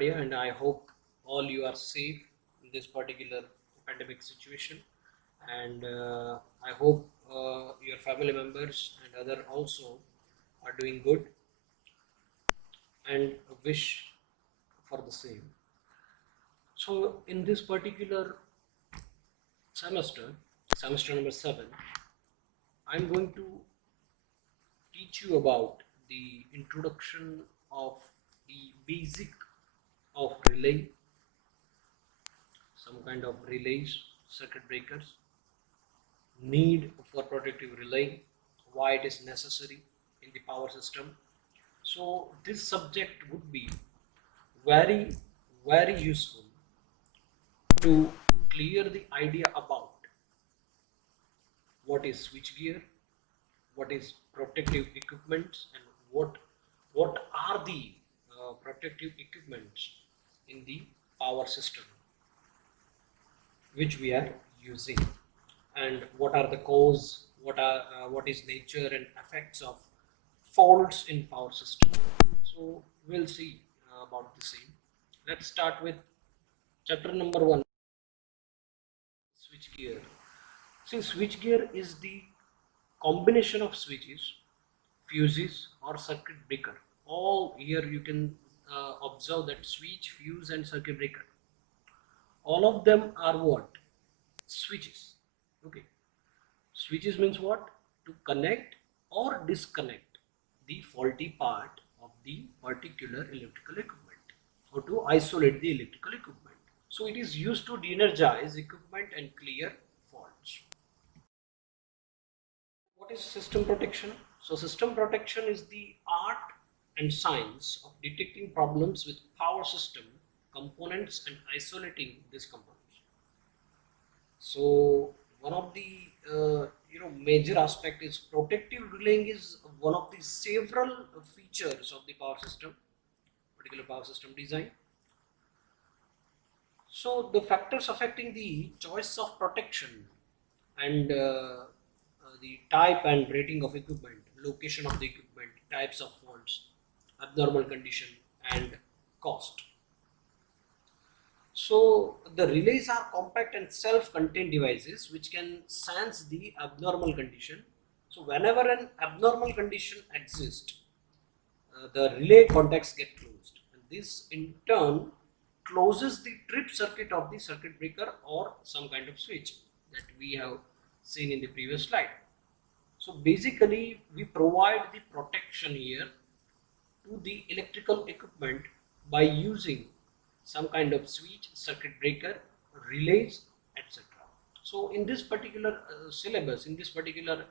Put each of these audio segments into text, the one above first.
बढ़िया, and I hope all you are safe in this particular pandemic situation, and I hope your family members and other also are doing good, and wish for the same. So in this particular semester, semester number 7, I'm going to teach you about the introduction of the basic of relay, some kind of relays, circuit breakers, need for protective relay, why it is necessary in the power system. So this subject would be very, very useful to clear the idea about what is switchgear, what is protective equipment, and what are the protective equipments in the power system which we are using, and what are the cause, what is nature and effects of faults in power system. So we'll see about the same. Let's start with chapter number 1, switchgear. See, switchgear is the combination of switches, fuses, or circuit breaker. All here you can observe that switch, fuse, and circuit breaker. All of them are what? Switches. Okay. Switches means what? To connect or disconnect the faulty part of the particular electrical equipment, or to isolate the electrical equipment. So it is used to de-energize equipment and clear faults. What is system protection? So system protection is the art and science of detecting problems with power system components and isolating these components. So one of the major aspect is protective relaying is one of the several features of the power system, particular power system design. So the factors affecting the choice of protection and the type and rating of equipment, location of the equipment, types of faults, abnormal condition, and cost. So the relays are compact and self-contained devices which can sense the abnormal condition. So whenever an abnormal condition exists, the relay contacts get closed, and this in turn closes the trip circuit of the circuit breaker or some kind of switch that we have seen in the previous slide. So basically we provide the protection here to the electrical equipment by using some kind of switch, circuit breaker, relays, etc. So in this particular syllabus, in this particular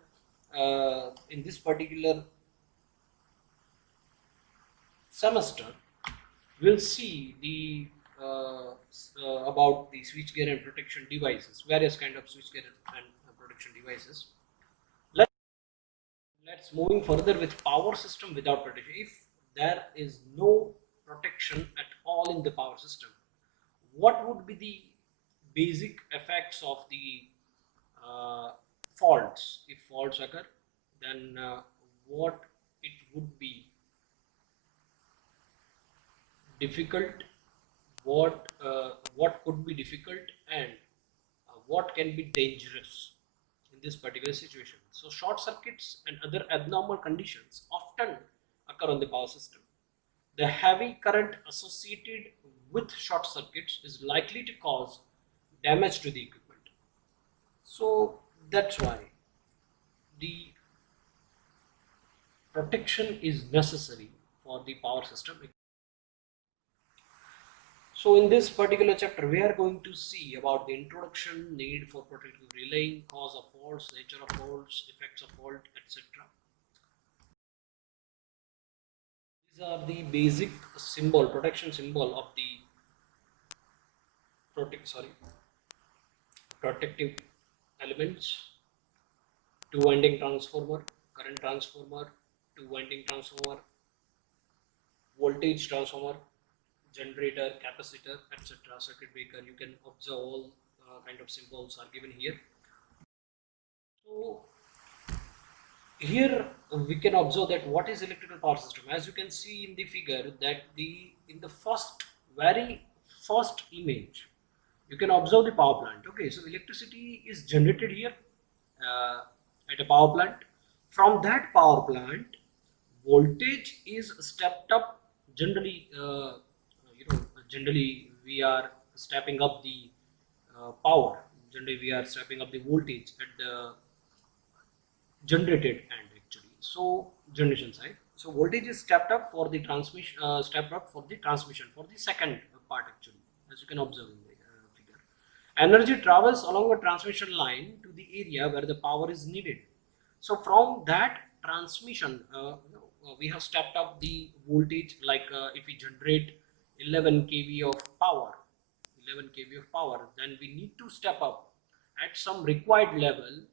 semester, we'll see the about the switchgear and protection devices, various kind of switchgear and protection devices. Let's moving further with power system without protection. If there is no protection at all in the power system, what would be the basic effects of the faults? If faults occur, then what it would be difficult, what could be difficult, and what can be dangerous in this particular situation. So short circuits and other abnormal conditions often occur on the power system. The heavy current associated with short circuits is likely to cause damage to the equipment. So that's why the protection is necessary for the power system. So in this particular chapter, we are going to see about the introduction, need for protective relaying, cause of faults, nature of faults, effects of fault, etc. These are the basic symbol, protection symbol of the protective elements: two winding transformer, current transformer, two winding transformer, voltage transformer, generator, capacitor, etc. circuit breaker. You can observe all kind of symbols are given here. So here we can observe that what is electrical power system. As you can see in the figure, that in the first very first image, you can observe the power plant. Okay, so electricity is generated here at a power plant. From that power plant, voltage is stepped up. Generally, generally we are stepping up the power. Generally, we are stepping up the voltage at the generated end actually. So generation side. So voltage is stepped up for the transmission, stepped up for the transmission for the second part actually, as you can observe in the figure. Energy travels along a transmission line to the area where the power is needed. So from that transmission, we have stepped up the voltage. Like if we generate 11 kV of power, 11 kV of power, then we need to step up at some required level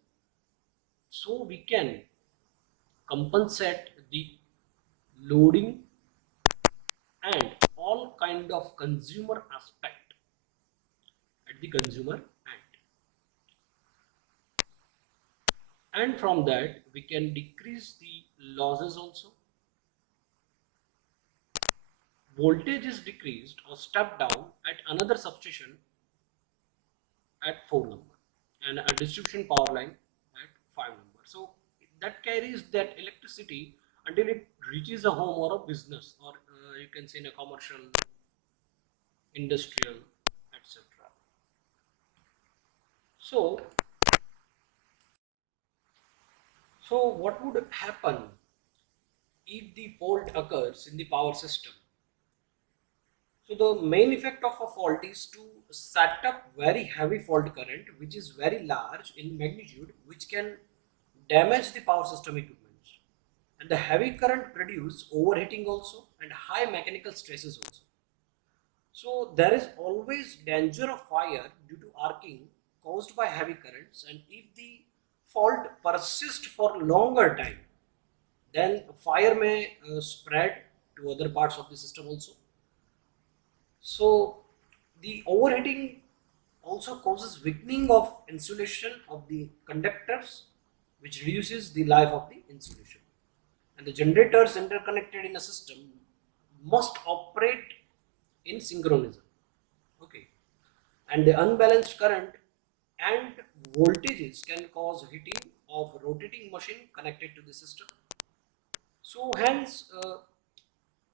so we can compensate the loading and all kind of consumer aspect at the consumer end. And from that we can decrease the losses also. Voltage is decreased or stepped down at another substation at 4 number and a distribution power line at 5 number. So that carries that electricity until it reaches a home or a business, or you can say in a commercial, industrial, etc. So what would happen if the fault occurs in the power system? So the main effect of a fault is to set up very heavy fault current which is very large in magnitude, which can damage the power system equipment. And the heavy current produce overheating also and high mechanical stresses also. So there is always danger of fire due to arcing caused by heavy currents, and if the fault persists for longer time, then fire may spread to other parts of the system also. So the overheating also causes weakening of insulation of the conductors, which reduces the life of the insulation. And the generators interconnected in a system must operate in synchronism. Okay, and the unbalanced current and voltages can cause heating of rotating machine connected to the system. So hence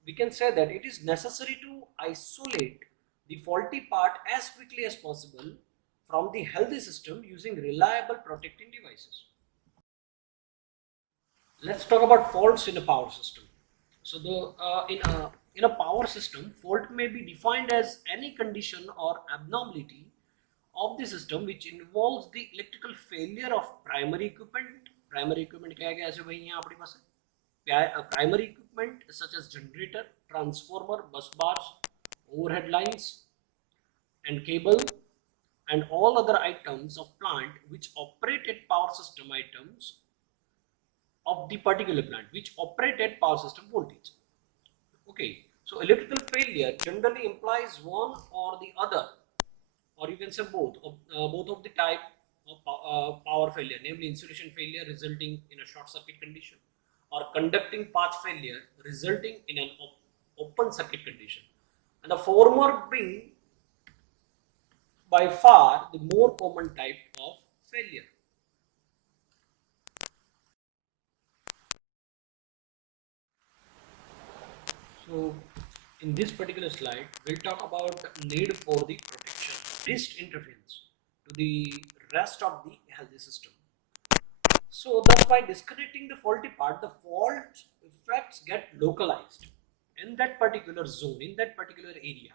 we can say that it is necessary to isolate the faulty part as quickly as possible from the healthy system using reliable protecting devices. Let's talk about faults in a power system. So in a power system, fault may be defined as any condition or abnormality of the system which involves the electrical failure of primary equipment. Primary equipment क्या है क्या ऐसे भाई यहाँ अपने पास है primary equipment such as generator, transformer, bus bars, overhead lines, and cable, and all other items of plant which operate at power system items of the particular plant which operate at power system voltage. Okay, so electrical failure generally implies one or the other, or you can say both of the type of power failure, namely insulation failure resulting in a short circuit condition, or conducting path failure resulting in an open circuit condition, and the former being by far the more common type of failure. So in this particular slide, we'll talk about need for the protection, least interference to the rest of the healthy system. So thus by disconnecting the faulty part, the fault effects get localized in that particular zone, in that particular area.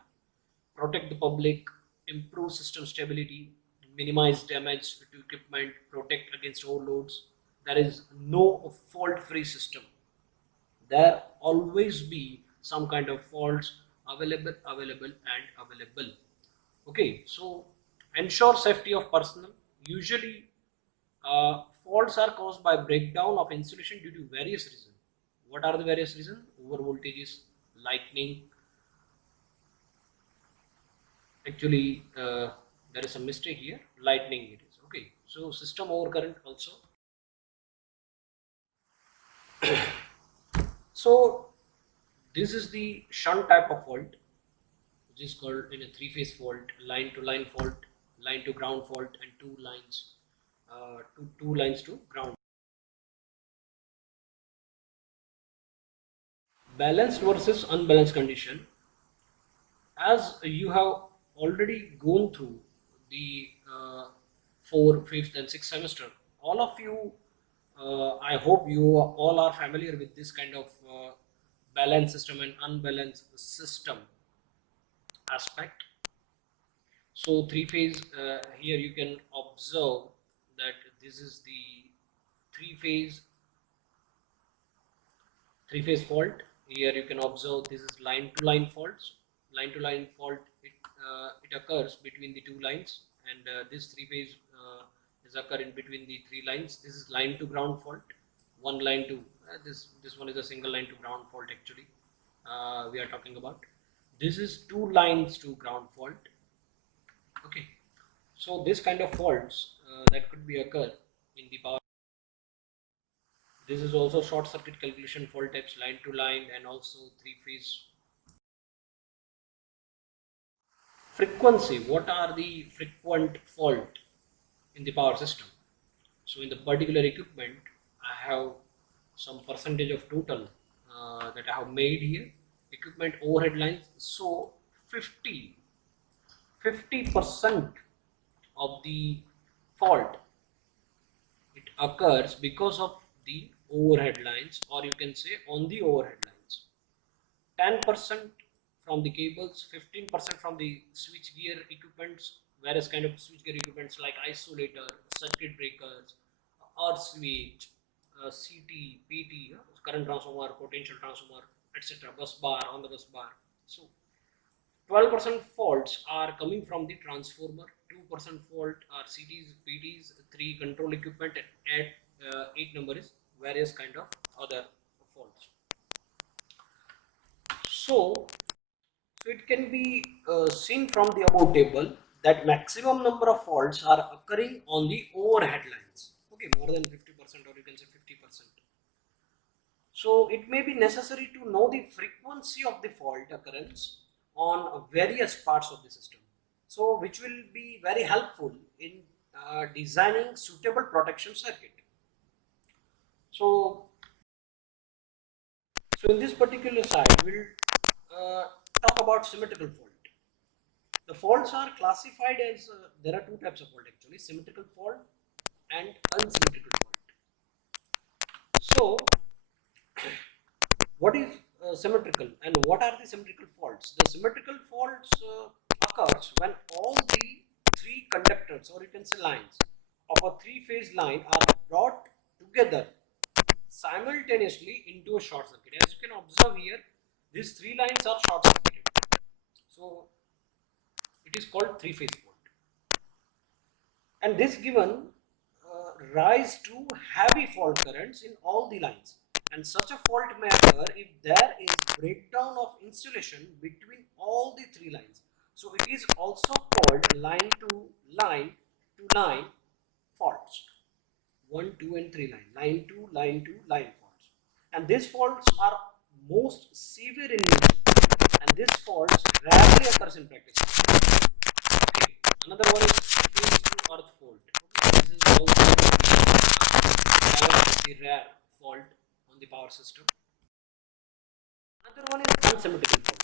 Protect the public, improve system stability, minimize damage to equipment, protect against overloads. There is no fault-free system. There always be some kind of faults available. Okay, so ensure safety of personnel. Usually faults are caused by breakdown of insulation due to various reasons. What are the various reasons? Over voltages, lightning. Actually there is a mistake here, lightning it is. Okay, so system overcurrent also. So this is the shunt type of fault, which is called in a three-phase fault, line to line fault, line to ground fault, and two lines to ground. Balanced versus unbalanced condition. As you have already gone through the 4th, 5th, and 6th semester, all of you, I hope you all are familiar with this kind of balanced system and unbalanced system aspect. So three phase, here you can observe that this is the three phase fault. Here you can observe this is line to line faults. Line to line fault, it occurs between the two lines, and this three phase is occur in between the three lines. This is line to ground fault. One line to this one is a single line to ground fault actually. We are talking about. This is two lines to ground fault. Okay, so this kind of faults that could be occur in the power. This is also short circuit calculation fault types, line to line, and also three phase. Frequency, what are the frequent fault in the power system? So in the particular equipment, I have some percentage of total that I have made here. Equipment overhead lines, so 50% of the fault, it occurs because of the overhead lines, or you can say on the overhead lines. 10% from the cables, 15% from the switchgear equipments, various kind of switchgear equipments like isolator, circuit breakers, earth switch, CT, PT, current transformer, potential transformer, etc. Bus bar, on the bus bar. So 12% faults are coming from the transformer, 2% fault are CTs, PTs, 3 control equipment, and 8 number is various kind of other faults. So it can be seen from the above table that maximum number of faults are occurring on the overhead lines. Okay, more than 50%, or you can say 50%. So it may be necessary to know the frequency of the fault occurrence on various parts of the system. So which will be very helpful in designing suitable protection circuit. So in this particular slide, we'll talk about symmetrical fault. The faults are classified as, there are two types of fault actually, symmetrical fault and unsymmetrical fault. So what is symmetrical and what are the symmetrical faults? The symmetrical faults occurs when all the three conductors, or you can say lines, of a three-phase line are brought together simultaneously into a short circuit. As you can observe here, these three lines are short circuited. So it is called three-phase fault. And this given rise to heavy fault currents in all the lines. And such a fault may occur if there is breakdown of insulation between all the three lines. So it is also called line to line faults. 1, 2, and 3 line to line faults. And these faults are most severe in nature, and this faults rarely occurs in practice. Okay. Another one is phase to earth fault. Okay. This is also the rare fault on the power system. Another one is unsymmetrical fault.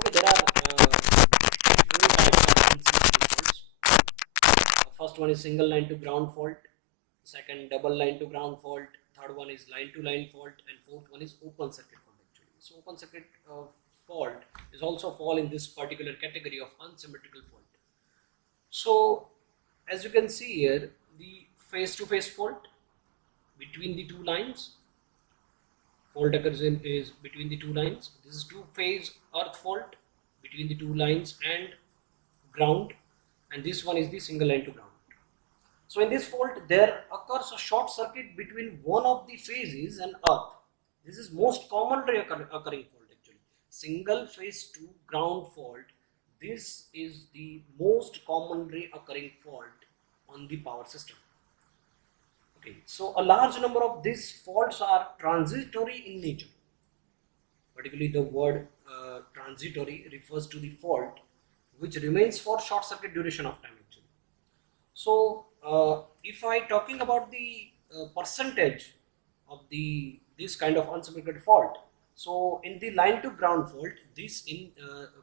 Okay, there are four types of unsymmetrical faults. First one is single line to ground fault. Second, double line to ground fault. Third one is line to line fault, and fourth one is open circuit fault actually. So open circuit fault is also fall in this particular category of unsymmetrical fault. So as you can see here, the phase to phase fault between the two lines, fault occurs is between the two lines. This is two phase earth fault between the two lines and ground, and this one is the single line to ground. So in this fault, there occurs a short circuit between one of the phases and earth. This is most commonly occurring fault actually. Single phase to ground fault. This is the most commonly occurring fault on the power system. Okay, so a large number of these faults are transitory in nature. Particularly the word transitory refers to the fault which remains for short circuit duration of time actually. So if I talking about the percentage of this kind of unsupported fault, so in the line to ground fault, this in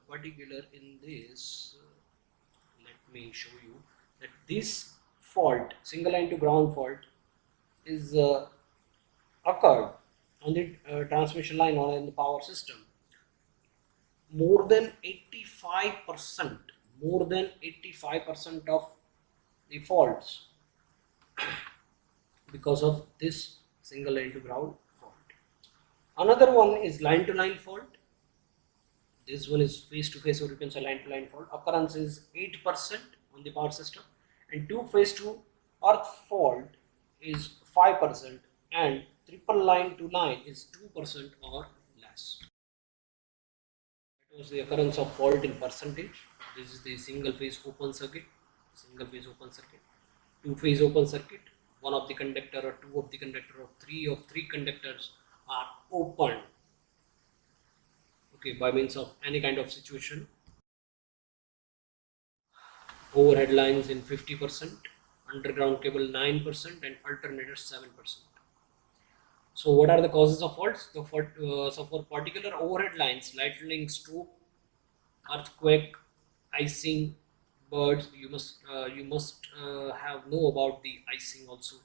particular in this, let me show you that this fault, single line to ground fault, is occurred on the transmission line or in the power system. More than 85%, more than 85% of the faults because of this single line to ground fault. Another one is line to line fault. This one is face to face, or you can say line to line fault. Occurrence is 8% on the power system, and two phase to earth fault is 5%, and triple line to line is 2% or less. That was the occurrence of fault in percentage. This is the single phase open circuit, two phase open circuit. One of the conductor or two of the conductor or three of three conductors are open, okay, by means of any kind of situation. Overhead lines in 50%, underground cable 9%, and alternator 7%. So what are the causes of faults? So for particular overhead lines, lightning stroke, earthquake, icing, birds, you must have know about the icing also.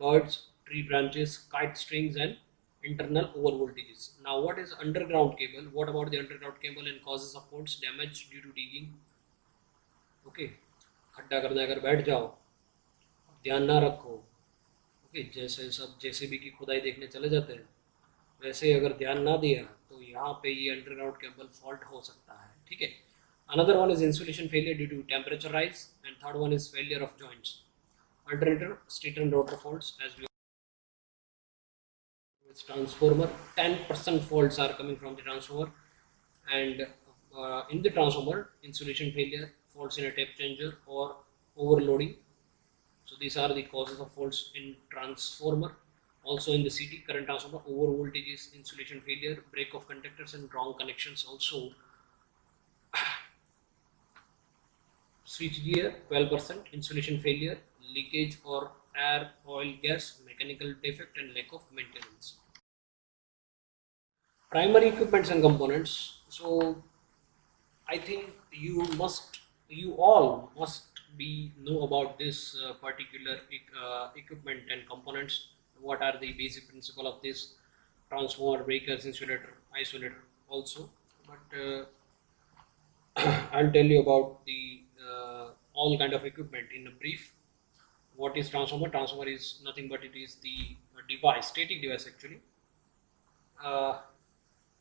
Birds, tree branches, kite strings, and internal over voltages. Now what is underground cable? What about the underground cable and causes of faults? Damage due to digging. Okay, खड्डा करने अगर बैठ जाओ, ध्यान ना रखो, okay, जैसे सब जेसीबी की खुदाई देखने चले जाते हैं, वैसे अगर ध्यान ना दिया तो यहाँ पे ये अंडरग्राउंड केबल फॉल्ट हो सकता है, ठीक है. Another one is insulation failure due to temperature rise, and third one is failure of joints. Alternator, stator and rotor faults, as we with transformer, 10% faults are coming from the transformer, and in the transformer, insulation failure, faults in a tape changer, or overloading. So these are the causes of faults in transformer. Also in the CT current transformer, over voltages, insulation failure, break of conductors, and wrong connections also. Switch gear 12%, insulation failure, leakage or air, oil, gas, mechanical defect, and lack of maintenance. Primary equipments and components. So I think you all must be know about this particular equipment and components. What are the basic principle of this? Transformer, breakers, insulator, isolator also. But I'll tell you about the all kind of equipment in a brief. What is transformer? Transformer is nothing but it is the device, static device actually,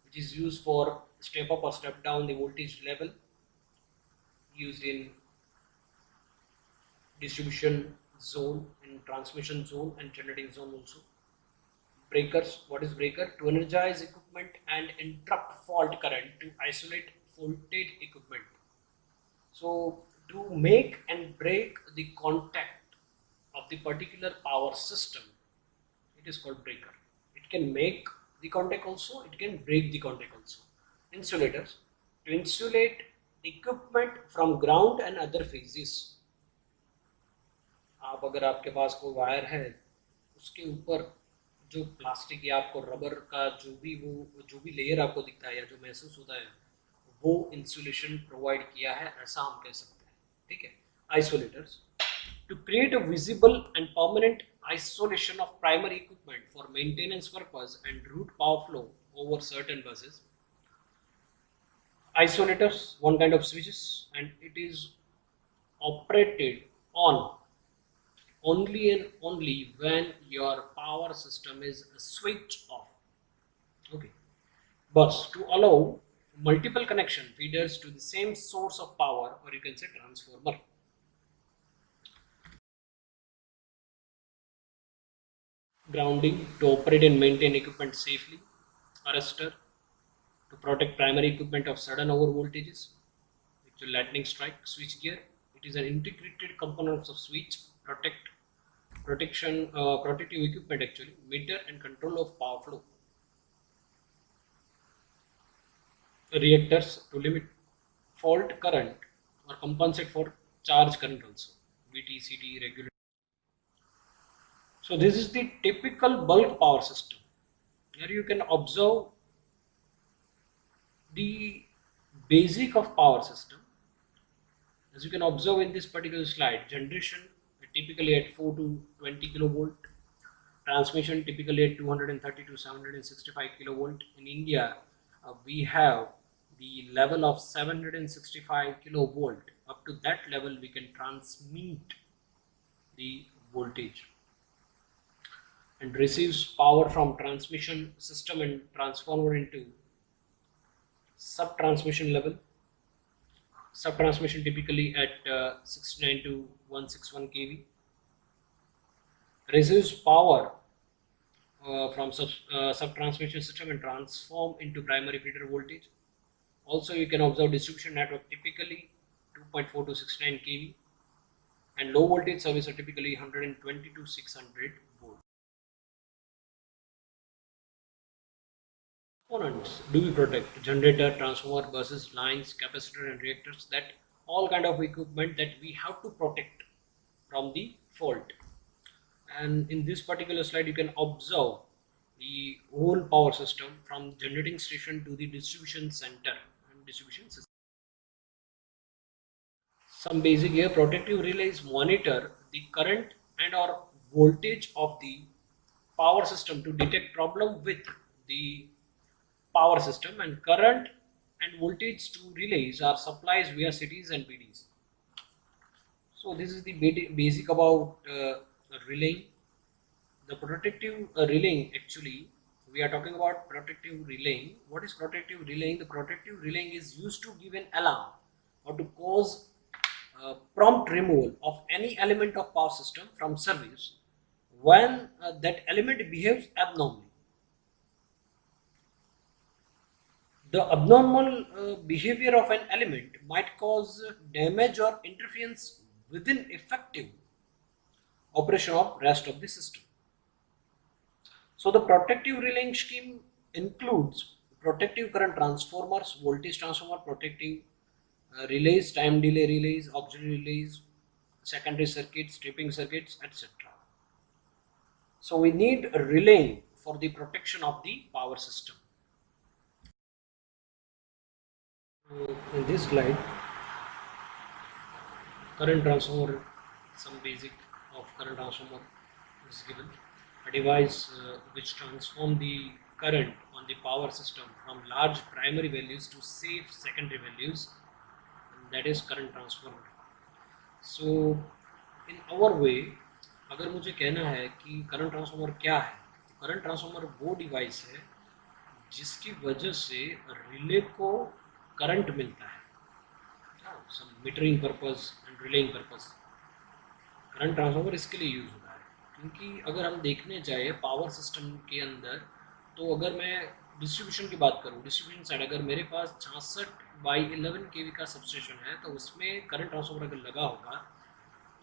which is used for step up or step down the voltage level, used in distribution zone, in transmission zone, and generating zone also. Breakers. What is breaker? To energize equipment and interrupt fault current to isolate faulted equipment. So to make and break the contact of the particular power system, it is called breaker. It can make the contact also, it can break the contact also. Insulators. To insulate equipment from ground and other phases. आप अगर आपके पास कोई wire है, उसके ऊपर जो plastic या आपको रबर का जो भी लेयर आपको दिखता है या जो महसूस होता है, वो इंसुलेशन प्रोवाइड किया है, ऐसा हम कह सकते हैं, ठीक है. Isolators. To create a visible and permanent isolation of primary equipment for maintenance purpose and route power flow over certain buses. Isolators, one kind of switches, and it is operated on only and only when your power system is switched off. Okay. Bus, to allow multiple connection feeders to the same source of power, or you can say transformer. Grounding, to operate and maintain equipment safely. Arrestor, to protect primary equipment of sudden over voltages, which is lightning strike. Switch gear, it is an integrated component of switch, protective equipment actually, meter and control of power flow. reactors to limit fault current or compensate for charge current also. VT, regulator. So this is the typical bulk power system. Here you can observe the basic of power system. As you can observe in this particular slide, generation typically at 4 to 20 kilovolt, transmission typically at 230 to 765 kilovolt. In India, we have the level of 765 kilovolt. Up to that level, we can transmit the voltage and receives power from transmission system and transformer into sub-transmission level. Sub-transmission typically at 69 to 161 kV. Receives power from sub-transmission system and transform into primary feeder voltage. Also, you can observe distribution network typically 2.4 to 69 kV, and low voltage service are typically 120 to 600 volt. Components do we protect? Generator, transformer, buses, lines, capacitor and reactors, that all kind of equipment that we have to protect from the fault. And in this particular slide you can observe the whole power system from generating station to the distribution center and distribution system. Some basic here: protective relays monitor the current and or voltage of the power system to detect problem with the power system, and current and voltage to relays are supplies via cities and PDs. So this is the basic about relaying. The protective relaying, actually we are talking about protective relaying. What is protective relaying? The protective relaying is used to give an alarm or to cause prompt removal of any element of power system from service when that element behaves abnormally. The abnormal behavior of an element might cause damage or interference within effective operation of rest of the system. So the protective relaying scheme includes protective current transformers, voltage transformer, protective relays, time delay relays, auxiliary relays, secondary circuits, tripping circuits, etc. So we need a relay for the protection of the power system. In this slide, current transformer, some basic of current transformer is given. A device which transforms the current on the power system from large primary values to safe secondary values, and that is current transformer. So in our way, अगर मुझे कहना है कि current transformer क्या है, तो current transformer वो device है जिसकी वजह से रिले को करंट मिलता है, some metering purpose and relaying purpose. Current transformer इसके लिए यूज़ होता है, क्योंकि अगर हम देखने जाए पावर सिस्टम के अंदर, तो अगर मैं डिस्ट्रीब्यूशन की बात करूँ, डिस्ट्रीब्यूशन साइड, अगर मेरे पास 66/11 kV का सबस्टेशन है, तो उसमें करंट ट्रांसफार्मर अगर लगा होगा,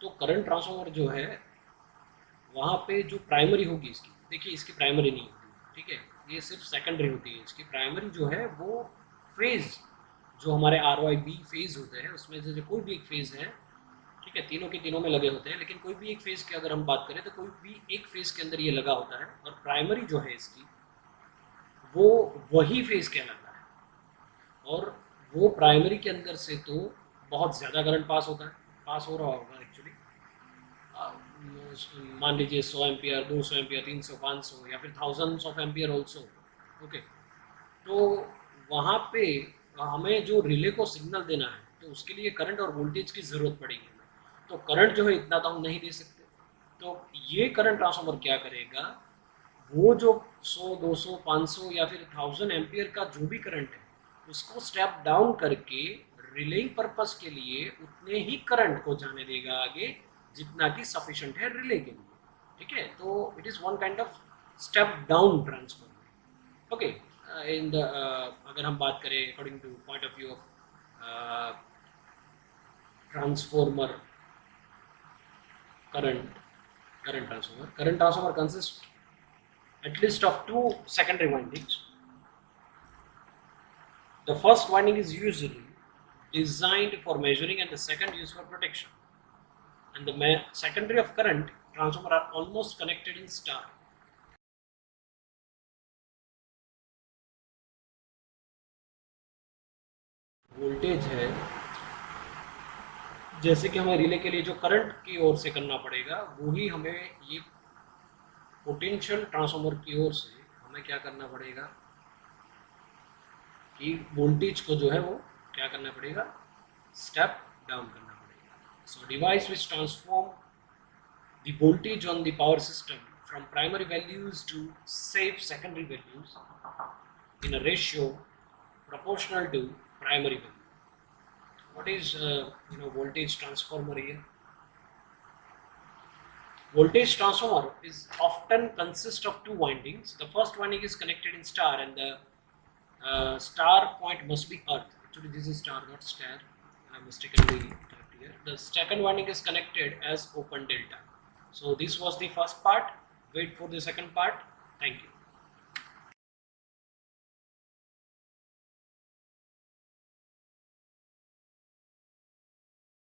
तो करंट ट्रांसफार्मर जो है वहाँ पे जो प्राइमरी होगी इसकी, देखिए इसकी प्राइमरी नहीं होती, ठीक है, ये सिर्फ सेकेंडरी होती है। इसकी प्राइमरी जो है वो फेज़, जो हमारे RYB फेज़ होते हैं, उसमें से कोई भी एक फेज़ है, ठीक है, तीनों के तीनों में लगे होते हैं, लेकिन कोई भी एक फेज़ की अगर हम बात करें तो कोई भी एक फेज़ के अंदर ये लगा होता है, और प्राइमरी जो है इसकी वो वही फेज़ कहलाता है, और वो प्राइमरी के अंदर से तो बहुत ज़्यादा करंट पास होता है, पास हो रहा होगा एक्चुअली, मान लीजिए 100 एम्पियर, 200 एम्पियर, 300, 500 या फिर thousands of ampere also, okay. तो वहाँ पे हमें जो रिले को सिग्नल देना है, तो उसके लिए करंट और वोल्टेज की ज़रूरत पड़ेगी हमें, तो करंट जो है इतना तो हम नहीं दे सकते। तो ये करंट ट्रांसफार्मर क्या करेगा, वो जो 100, 200, 500 या फिर 1000 एम्पियर का जो भी करंट है, उसको स्टेप डाउन करके रिलेइंग पर्पस के लिए उतने ही करंट को जाने देगा आगे जितना कि सफिशिएंट है रिले के लिए, ठीक है। तो it is one kind of step down transformer, okay. In the अगर हम बात करें according two point of view of transformer current transformer consists at least of two secondary windings. The first winding is usually designed for measuring and the second used for protection. And the secondary of current transformer are almost connected in star. Voltage है, जैसे कि हमें relay के लिए जो current की ओर से करना पड़ेगा वही हमें ये पोटेंशियल ट्रांसफार्मर की ओर से हमें क्या करना पड़ेगा कि वोल्टेज को जो है वो क्या करना पड़ेगा, स्टेप डाउन करना पड़ेगा. So device which transform the voltage on the power system from primary values to save secondary values in a ratio proportional to primary value. What is voltage transformer here? Voltage transformer is often consist of two windings. The first winding is connected in star and the star point must be earth. Actually this is star, not star. I mistakenly typed here. The second winding is connected as open delta. So this was the first part. Wait for the second part. Thank you.